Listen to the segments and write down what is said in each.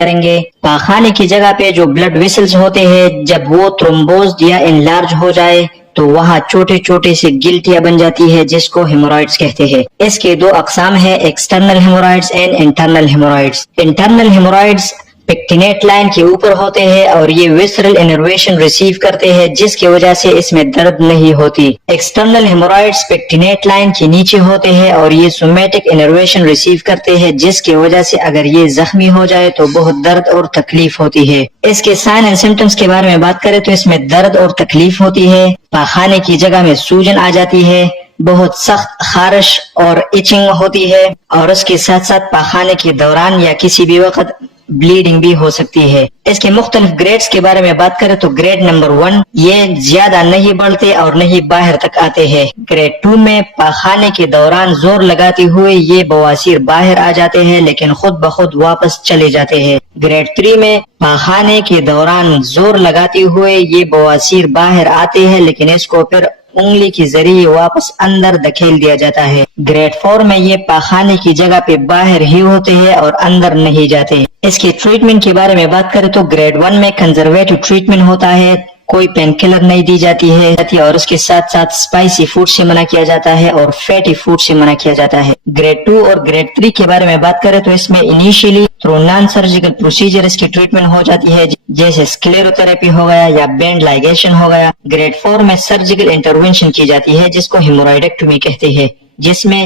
کریں گے۔ پاخانے کی جگہ پہ جو بلڈ ویسلز ہوتے ہیں جب وہ تھرومبوزڈ یا انلارج ہو جائے تو وہاں چھوٹے چھوٹے سے گلٹیاں بن جاتی ہے جس کو ہیمورائڈز کہتے ہیں۔ اس کے دو اقسام ہیں، external haemorrhoids and internal haemorrhoids. Internal haemorrhoids pectinate line کے اوپر ہوتے ہیں اور یہ ویسرل انرویشن ریسیو کرتے ہیں جس کی وجہ سے اس میں درد نہیں ہوتی۔ ایکسٹرنل ہیمورائڈز پیکٹینیٹ لائن کے نیچے ہوتے ہیں اور یہ سومیٹک انرویشن ریسیو کرتے ہیں جس کی وجہ سے اگر یہ زخمی ہو جائے تو بہت درد اور تکلیف ہوتی ہے۔ اس کے سائن اینڈ سمپٹمز کے بارے میں بات کریں تو اس میں درد اور تکلیف ہوتی ہے، پاخانے کی جگہ میں سوجن آ جاتی ہے، بہت سخت خارش اور ایچنگ ہوتی ہے، اور اس کے ساتھ ساتھ پاخانے کے دوران یا کسی بھی وقت بلیڈنگ بھی ہو سکتی ہے۔ اس کے مختلف گریڈز کے بارے میں بات کریں تو گریڈ نمبر 1 یہ زیادہ نہیں بڑھتے اور نہیں باہر تک آتے ہیں۔ گریڈ 2 میں پاخانے کے دوران زور لگاتے ہوئے یہ بواسیر باہر آ جاتے ہیں لیکن خود بخود واپس چلے جاتے ہیں۔ گریڈ 3 میں پاخانے کے دوران زور لگاتے ہوئے یہ بواسیر باہر آتے ہیں لیکن اس کو پھر انگلی کے ذریعے واپس اندر دھکیل دیا جاتا ہے۔ گریڈ 4 میں یہ پاخانے کی جگہ پہ باہر ہی ہوتے ہیں اور اندر نہیں جاتے۔ اس کے ٹریٹمنٹ کے بارے میں بات کریں تو گریڈ 1 میں کنزرویٹو ٹریٹمنٹ ہوتا ہے، کوئی پین کلر نہیں دی جاتی ہے اور اس کے ساتھ ساتھ اسپائسی فوڈ سے منع کیا جاتا ہے اور فیٹی فوڈ سے منع کیا جاتا ہے۔ گریڈ 2 اور گریڈ 3 کے بارے میں بات کریں تو اس میں initially through non surgical procedure اس کی ٹریٹمنٹ ہو جاتی ہے جیسے سکلیروتھراپی ہو گیا یا بینڈ لائگیشن ہو گیا۔ گریڈ 4 میں سرجیکل انٹرونشن کی جاتی ہے جس کو ہیمورائڈیکٹومی کہتے ہیں، جس میں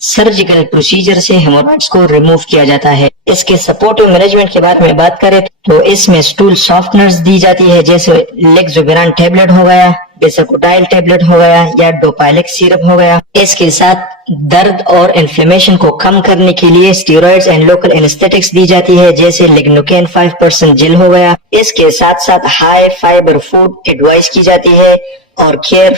سرجیکل پروسیجر سے ہیمورائڈز کو ریموو کیا جاتا ہے۔ اس کے سپورٹو مینجمنٹ کے بارے میں بات کریں تو اس میں سٹول سافٹنرز دی جاتی ہے جیسے لیگزوگران ٹیبلٹ ہو گیا، بیساکوٹائل ٹیبلٹ ہو گیا یا ڈوپائلک سیرپ ہو گیا۔ اس کے ساتھ درد اور انفلیمیشن کو کم کرنے کے لیے اسٹیرائڈز اینڈ لوکل اینستھیٹکس دی جاتی ہے جیسے لیگنوکین 5% جیل ہو گیا۔ اس کے ساتھ ساتھ ہائی فائبر فوڈ ایڈوائز کی جاتی ہے اور کیئر